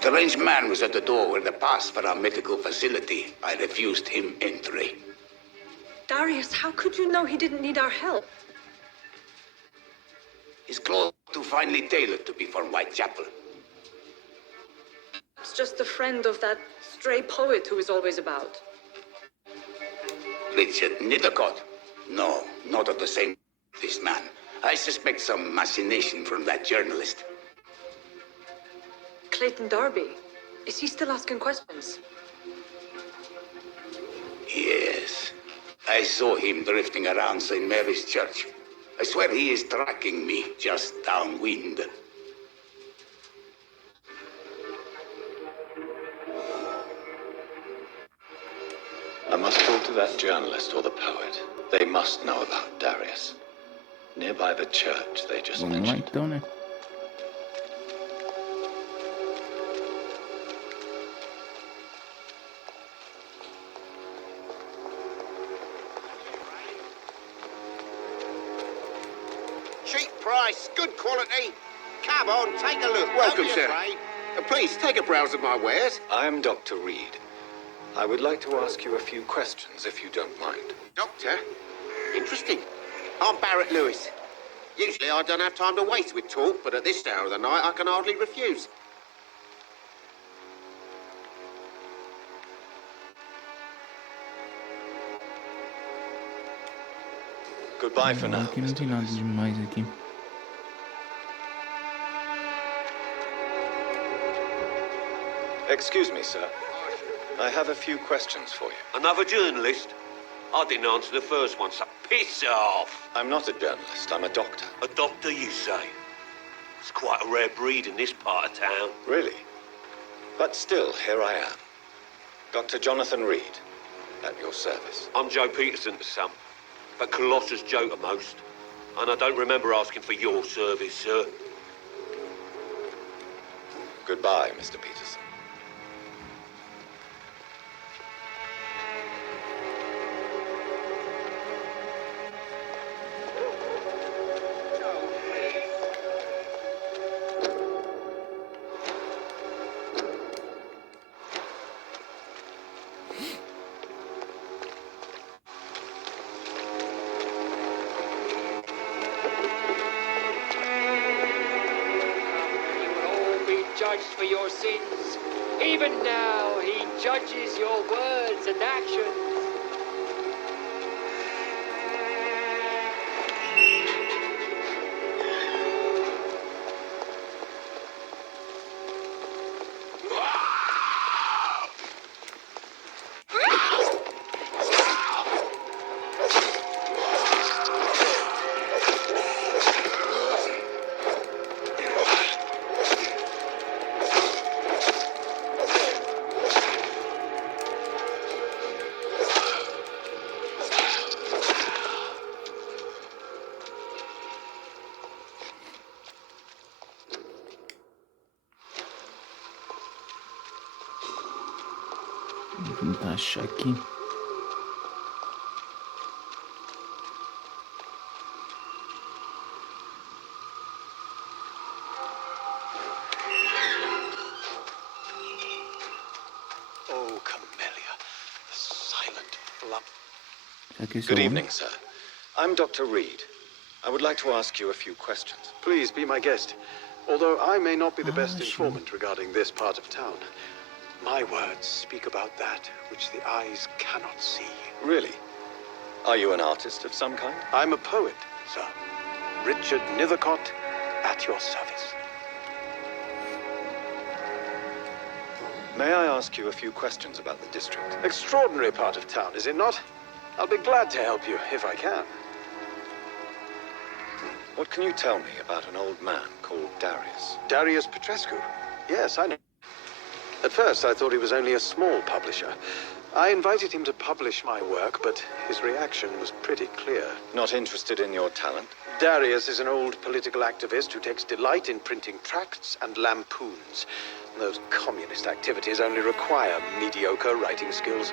strange man was at the door with a pass for our medical facility. I refused him entry. Darius, how could you know he didn't need our help? His clothes too finely tailored to be from Whitechapel. It's just a friend of that stray poet who is always about. Richard Nethercott? No, not of the same this man. I suspect some machination from that journalist. Clayton Darby. Is he still asking questions? Yes. I saw him drifting around St. Mary's Church. I swear he is tracking me just downwind. I must talk to that journalist or the poet. They must know about Darius. Nearby the church they just mentioned. Então, né? Cheap price, good quality. Come on, take a look. Welcome, Don't be sir. afraid. Please, take a browse of my wares. I'm Dr. Reed. I would like to ask you a few questions, if you don't mind. Doctor? Interesting. I'm Barrett Lewis. Usually I don't have time to waste with talk, but at this hour of the night I can hardly refuse. Goodbye for now, Aqui não Mr. tem nada Lewis. demais aqui. Excuse me, sir. I have a few questions for you. Another journalist? I didn't answer the first one, so piss off. I'm not a journalist, I'm a doctor. A doctor, you say? It's quite a rare breed in this part of town. Really? But still, here I am. Dr. Jonathan Reed, at your service. I'm Joe Peterson to some, but Colossus Joe to most. And I don't remember asking for your service, sir. Goodbye, Mr. Peterson. Judged for your sins. Even now, he judges your words and actions. Vou tentar achar aqui. Oh, Camellia, the silent flub. Será que esse é Good o evening, sir. I'm Dr. Reed. I would like to ask you a few questions. Please be my guest. Although I may not be the best sure. informant regarding this part of town, my words speak about that which the eyes cannot see. Really? Are you an artist of some kind? I'm a poet, sir. Richard Nethercott, at your service. May I ask you a few questions about the district? Extraordinary part of town, is it not? I'll be glad to help you, if I can. What can you tell me about an old man called Darius? Darius Petrescu. Yes, I know. At first, I thought he was only a small publisher. I invited him to publish my work, but his reaction was pretty clear. Not interested in your talent? Darius is an old political activist who takes delight in printing tracts and lampoons. Those communist activities only require mediocre writing skills.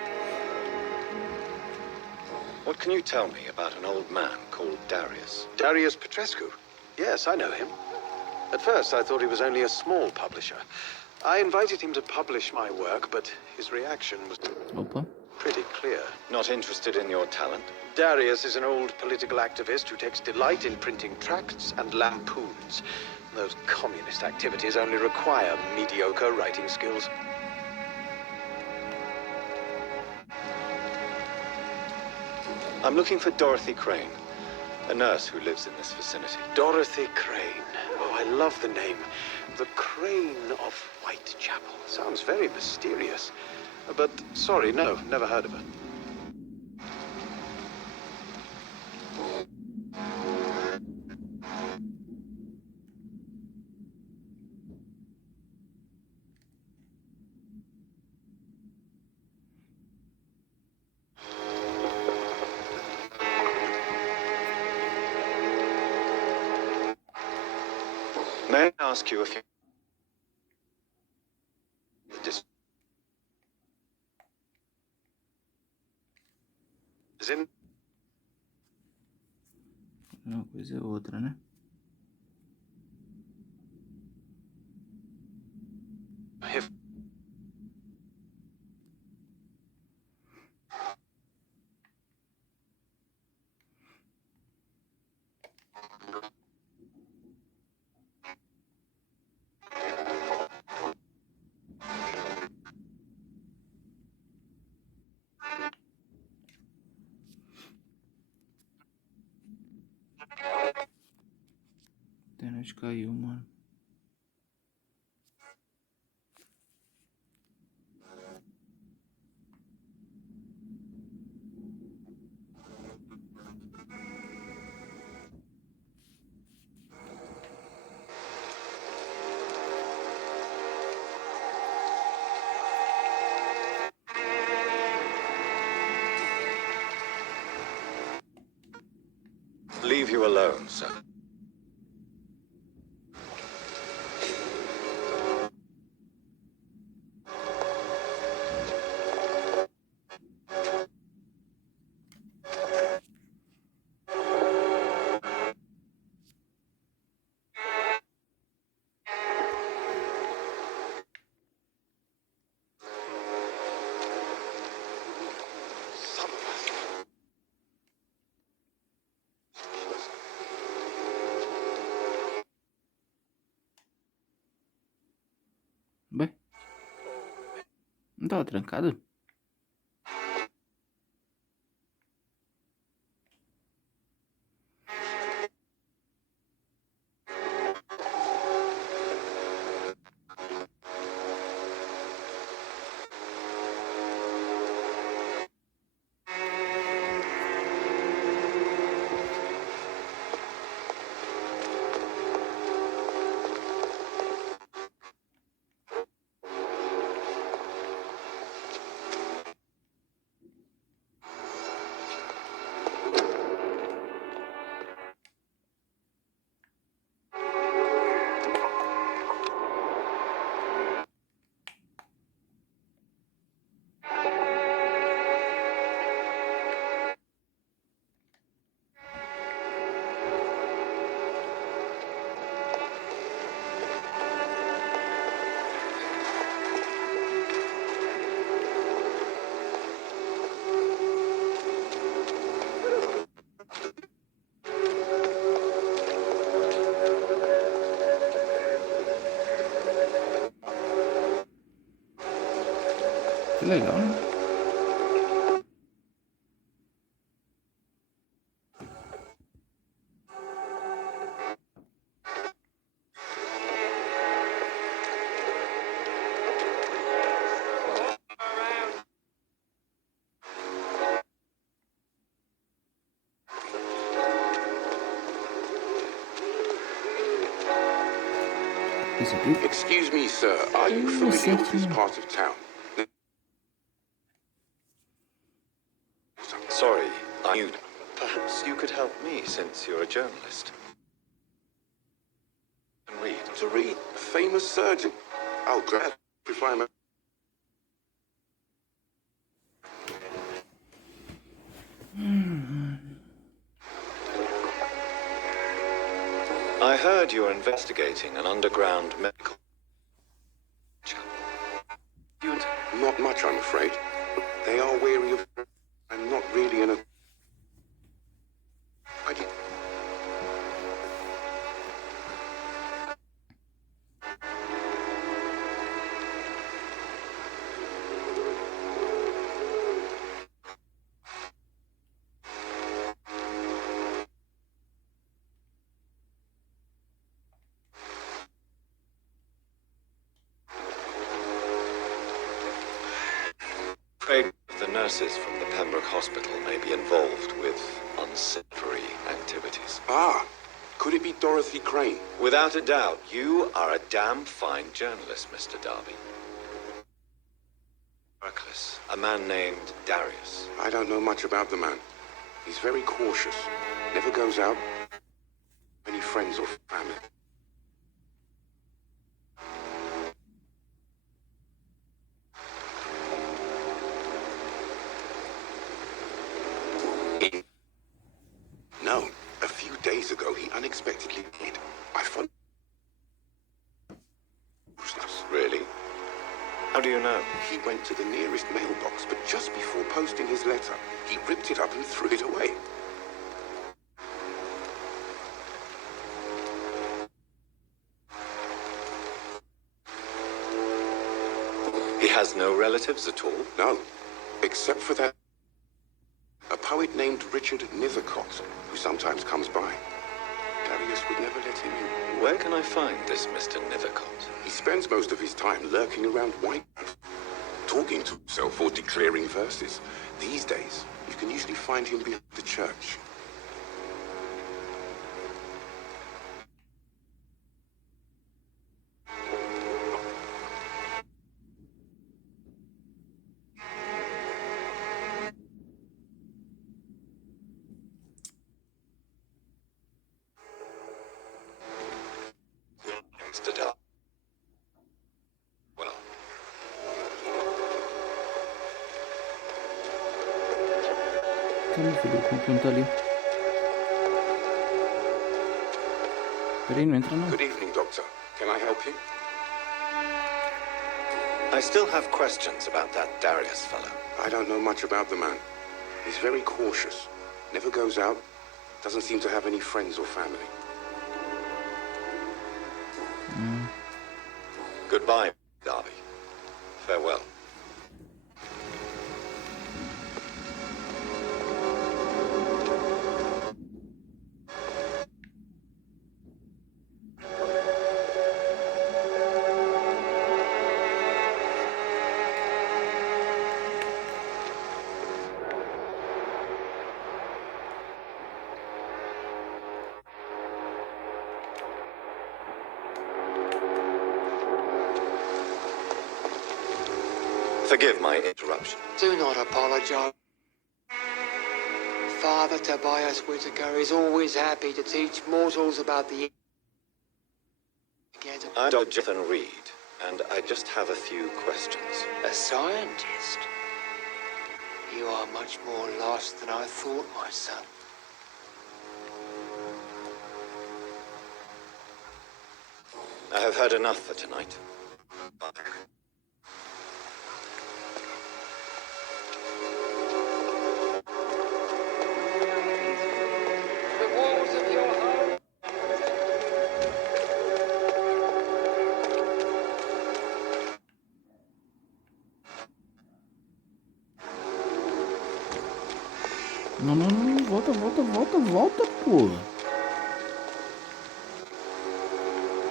What can you tell me about an old man called Darius? Darius Petrescu. Yes, I know him. At first, I thought he was only a small publisher. I invited him to publish my work, but his reaction was Opa. pretty clear. Not interested in your talent? Darius is an old political activist who takes delight in printing tracts and lampoons. Those communist activities only require mediocre writing skills. I'm looking for Dorothy Crane, a nurse who lives in this vicinity. Dorothy Crane. Oh, I love the name. The Crane of Whitechapel. Sounds very mysterious. But sorry, no, never heard of her. May I ask you if you... Uma coisa é outra, né? If A internet caiu, mano. Leave you alone, sir. Bem, não tava trancado? Que legal, né? Isso aqui? Excuse me, sir. Are you familiar with this part of town? Sorry, you... Perhaps you could help me, since you're a journalist. And read. To read, a famous surgeon. I'll gladly find my... I heard you're investigating an underground medical much, I'm afraid. They are weary of... I'm not really in a... I did... Afraid the nurses from the Pembroke Hospital may be involved with unsavory activities. Ah, could it be Dorothy Crane? Without a doubt, you are a damn fine journalist, Mr. Darby. Reckless. A man named Darius. I don't know much about the man. He's very cautious. Never goes out. Any friends or family. No. A few days ago, he unexpectedly died. I thought... Really? How do you know? He went to the nearest mailbox, but just before posting his letter, he ripped it up and threw it away. He has no relatives at all? No, except for that... a poet named Richard Nethercott, who sometimes comes by. Darius would never let him in. Where can I find this Mr. Nethercott? He spends most of his time lurking around Whitehall, talking to himself or declaring verses. These days, you can usually find him behind the church. Mr. Darby. Well, Calma, filho, o computador tá ali. Peraí, não entra não. Good evening, Doctor. Can I help you? I still have questions about that Darius fellow. I don't know much about the man. He's very cautious. Never goes out. Doesn't seem to have any friends or family. Goodbye, Darby. Farewell. Forgive my interruption. Do not apologize. Father Tobias Whitaker is always happy to teach mortals about the... I'm Dr. Jonathan Reed, and I just have a few questions. A scientist? You are much more lost than I thought, my son. I have had enough for tonight. The walls of your home... Não, não, não, volta, volta, volta, volta, porra.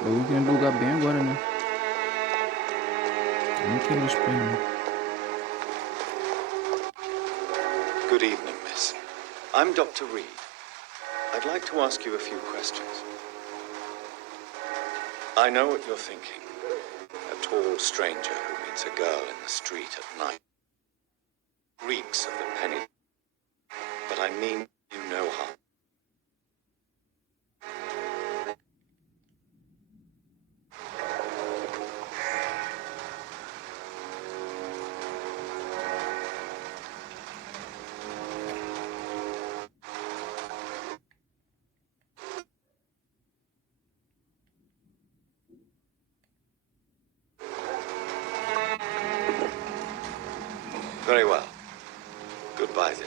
Eu vim bugar bem agora, né? Não quebrou os pés, não. Good evening, miss. I'm Dr. Reed. I'd like to ask you a few questions. I know what you're thinking. A tall stranger who meets a girl in the street at night. Reeks of the penny. But I mean you no harm. Very well. Goodbye then.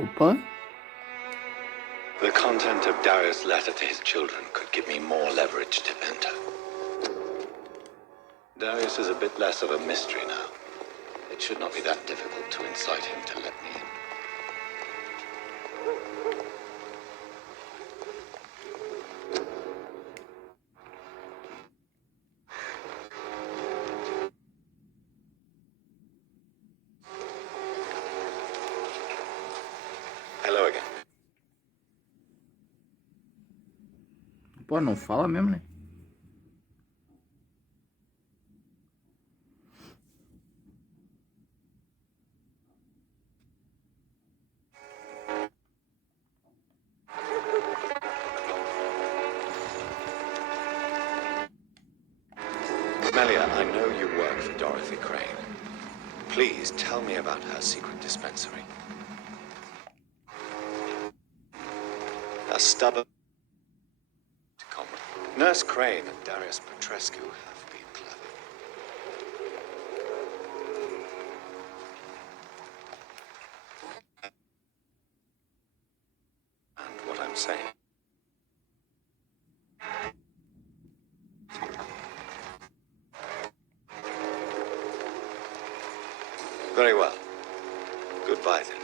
Opa. The content of Darius' letter to his children could give me more leverage to enter. Darius is a bit less of a mystery now. It should not be that difficult to incite him to let me in. Hello again. Pô, não fala mesmo, né? Melia, I know you work for Dorothy Crane. Please tell me about her secret dispensary. A stubborn comrade. Nurse Crane and Darius Petrescu have been clever. And what I'm saying. Very well. Goodbye then.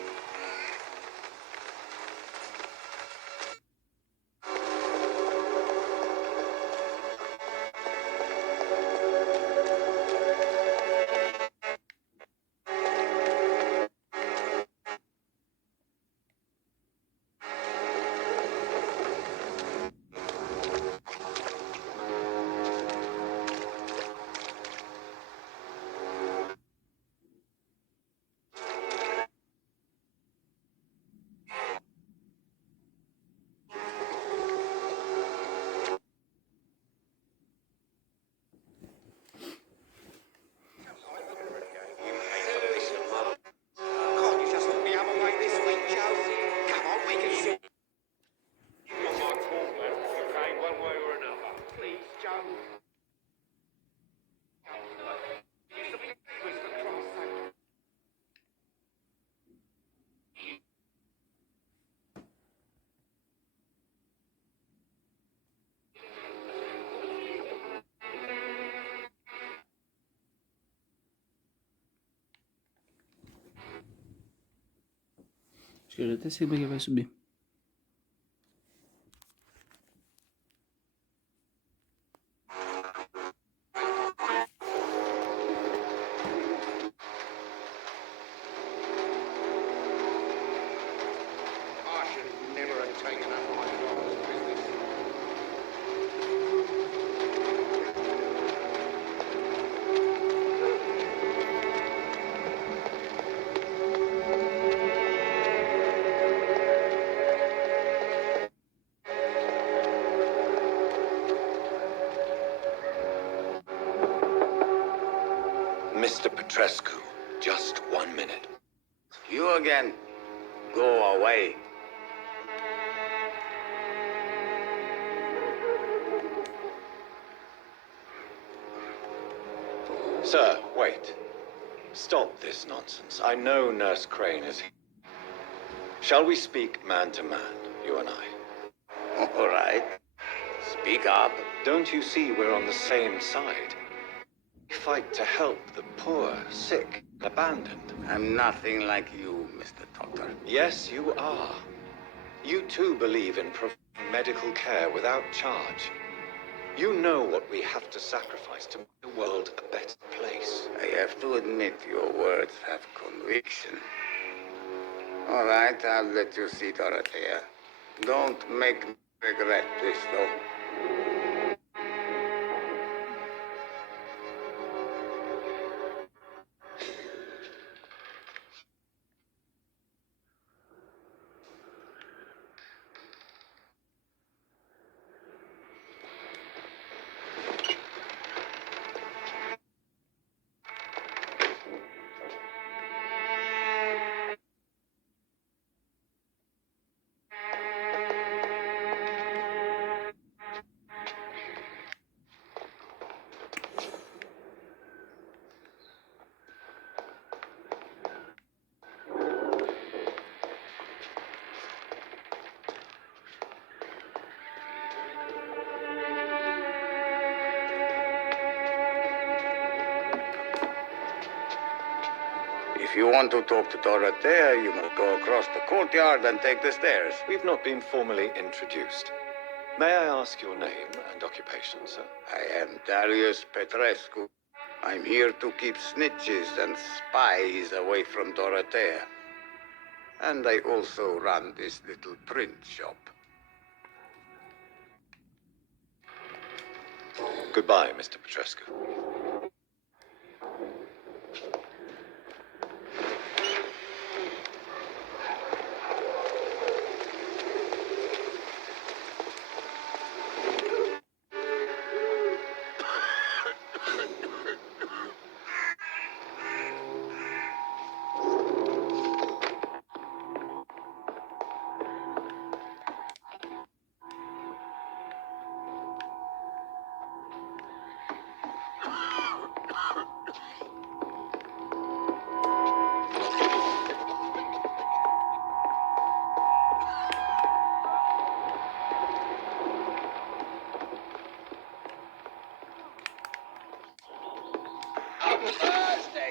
Acho que eu já até sei como é que vai subir. I should never have taken up my father's business. Mr. Petrescu, just 1 minute. You again. Go away. Sir, wait. Stop this nonsense. I know Nurse Crane is here. Shall we speak man to man, you and I? All right. Speak up. Don't you see we're on the same side? We fight to help the poor, sick, abandoned. I'm nothing like you, Mr. Doctor. Yes, you are. You too believe in providing medical care without charge. You know what we have to sacrifice to make the world a better place. I have to admit your words have conviction. All right, I'll let you see Dorothea. Don't make me regret this, though. If you want to talk to Dorothea, you must go across the courtyard and take the stairs. We've not been formally introduced. May I ask your name and occupation, sir? I am Darius Petrescu. I'm here to keep snitches and spies away from Dorothea. And I also run this little print shop. Goodbye, Mr. Petrescu.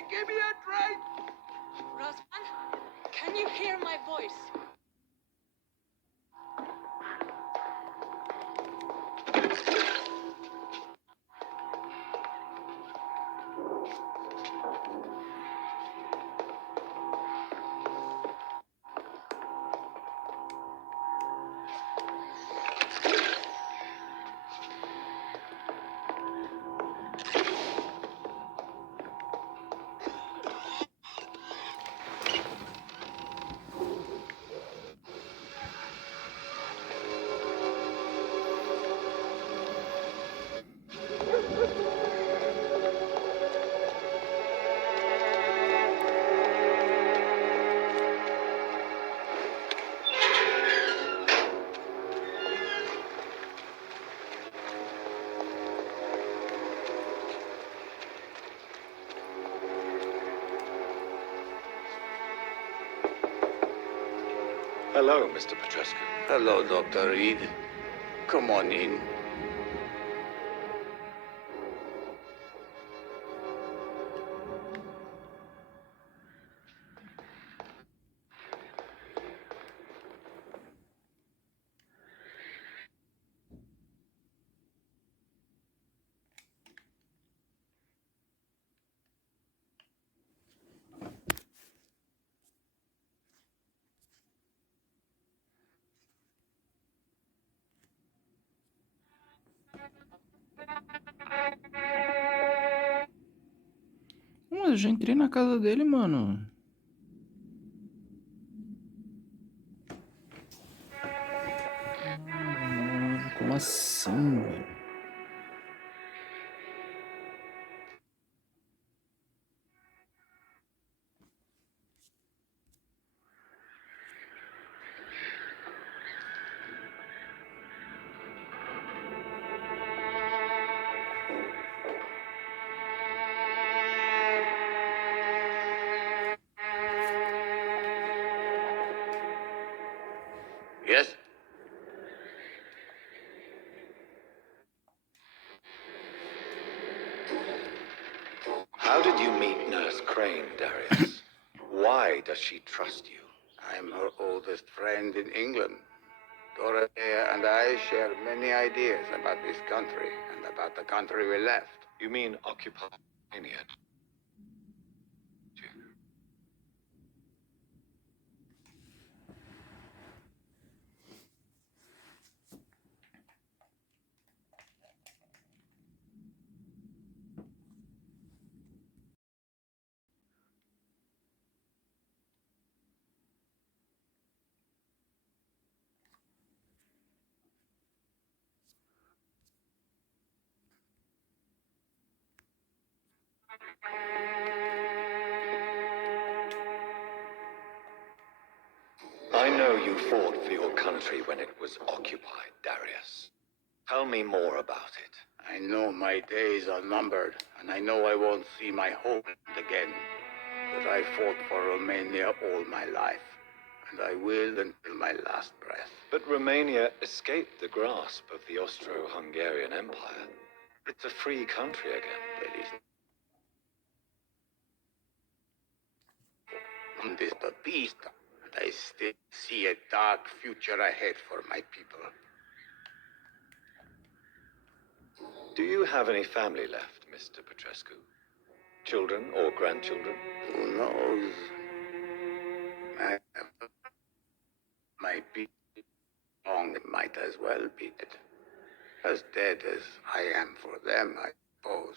Give me a drink! Rosman, can you hear my voice? Hello, Mr. Petrescu. Hello, Dr. Reed. Come on in. Mas eu já entrei na casa dele, mano. Como assim, velho? Yes? How did you meet Nurse Crane, Darius? Why does she trust you? I'm her oldest friend in England. Dorothea and I share many ideas about this country and about the country we left. You mean occupy Romania? I know you fought for your country when it was occupied, Darius. Tell me more about it. I know my days are numbered, and I know I won't see my home again. But I fought for Romania all my life, and I will until my last breath. But Romania escaped the grasp of the Austro-Hungarian Empire. It's a free country again. There is this beast, I still see a dark future ahead for my people. Do you have any family left, Mr. Petrescu? Children or grandchildren? Who knows? I might be long, it might as well be dead. As dead as I am for them, I suppose.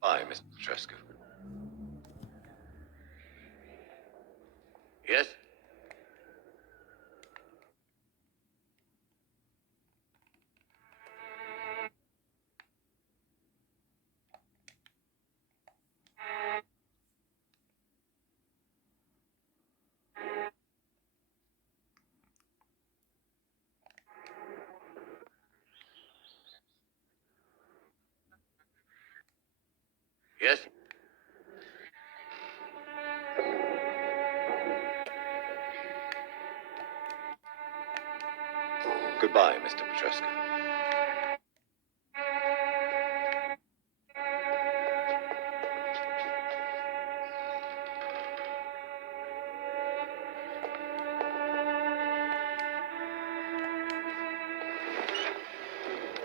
Bye, Mr. Petrescu. Yes? Yes? Goodbye, Mr. Petrescu.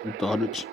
Utarć.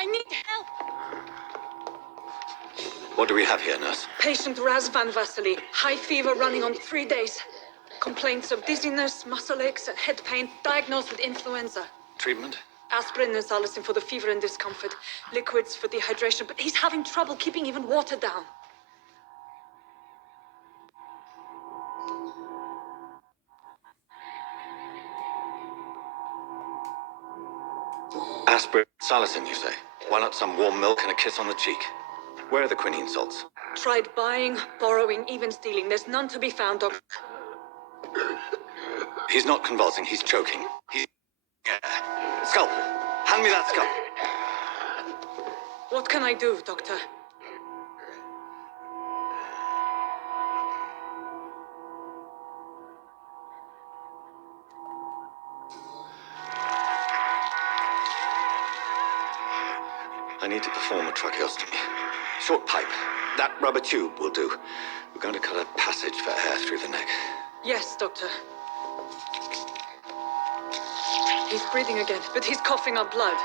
I need help. What do we have here, nurse? Patient Raz Van Vasily. High fever running on 3 days. Complaints of dizziness, muscle aches, and head pain. Diagnosed with influenza. Treatment? Aspirin and salicin for the fever and discomfort. Liquids for dehydration, but he's having trouble keeping even water down. Aspirin, salicin, you say? Why not some warm milk and a kiss on the cheek? Where are the quinine salts? Tried buying, borrowing, even stealing. There's none to be found, Doctor. He's not convulsing, he's choking. He's... Scalpel! Hand me that scalpel! What can I do, Doctor? I need to perform a tracheostomy. Short pipe. That rubber tube will do. We're going to cut a passage for air through the neck. Yes, Doctor. He's breathing again, but he's coughing up blood.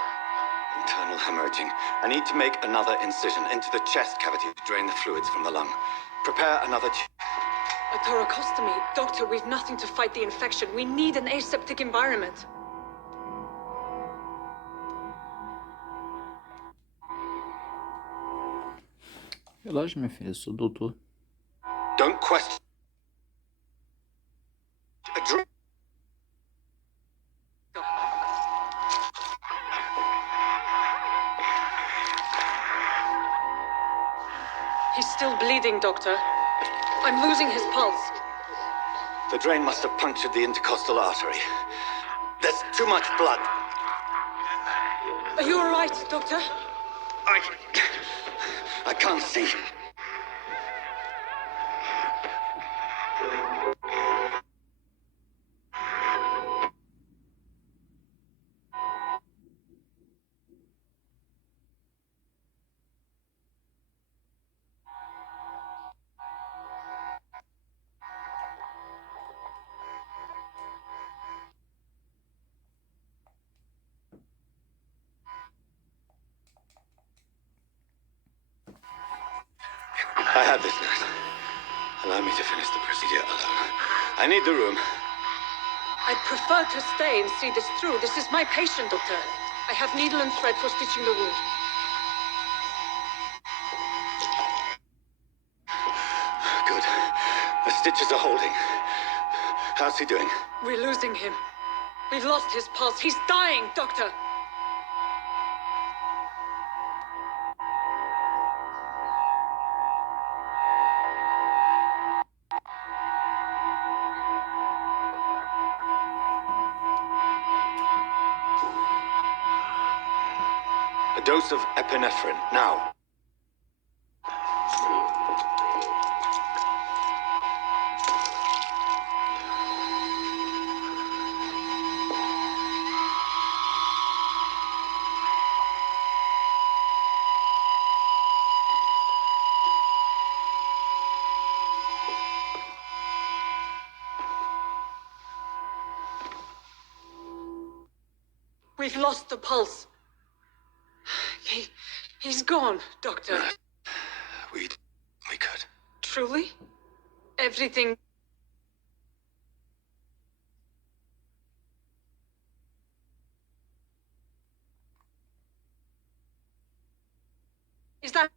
Internal hemorrhaging. I need to make another incision into the chest cavity to drain the fluids from the lung. Prepare another A thoracostomy. Doctor, we've nothing to fight the infection. We need an aseptic environment. Relaxa, minha filha, eu sou doutor. Don't question. A drip. He's still bleeding, Doctor. I'm losing his pulse. The drain must have punctured the intercostal artery. There's too much blood. Are you all right, Doctor? I can't see. I have this, nurse. Allow me to finish the procedure alone. I need the room. I'd prefer to stay and see this through. This is my patient, Doctor. I have needle and thread for stitching the wound. Good. The stitches are holding. How's he doing? We're losing him. We've lost his pulse. He's dying, Doctor. A dose of epinephrine, now. We've lost the pulse. He's gone, Doctor. We could. Truly? Everything... Is that...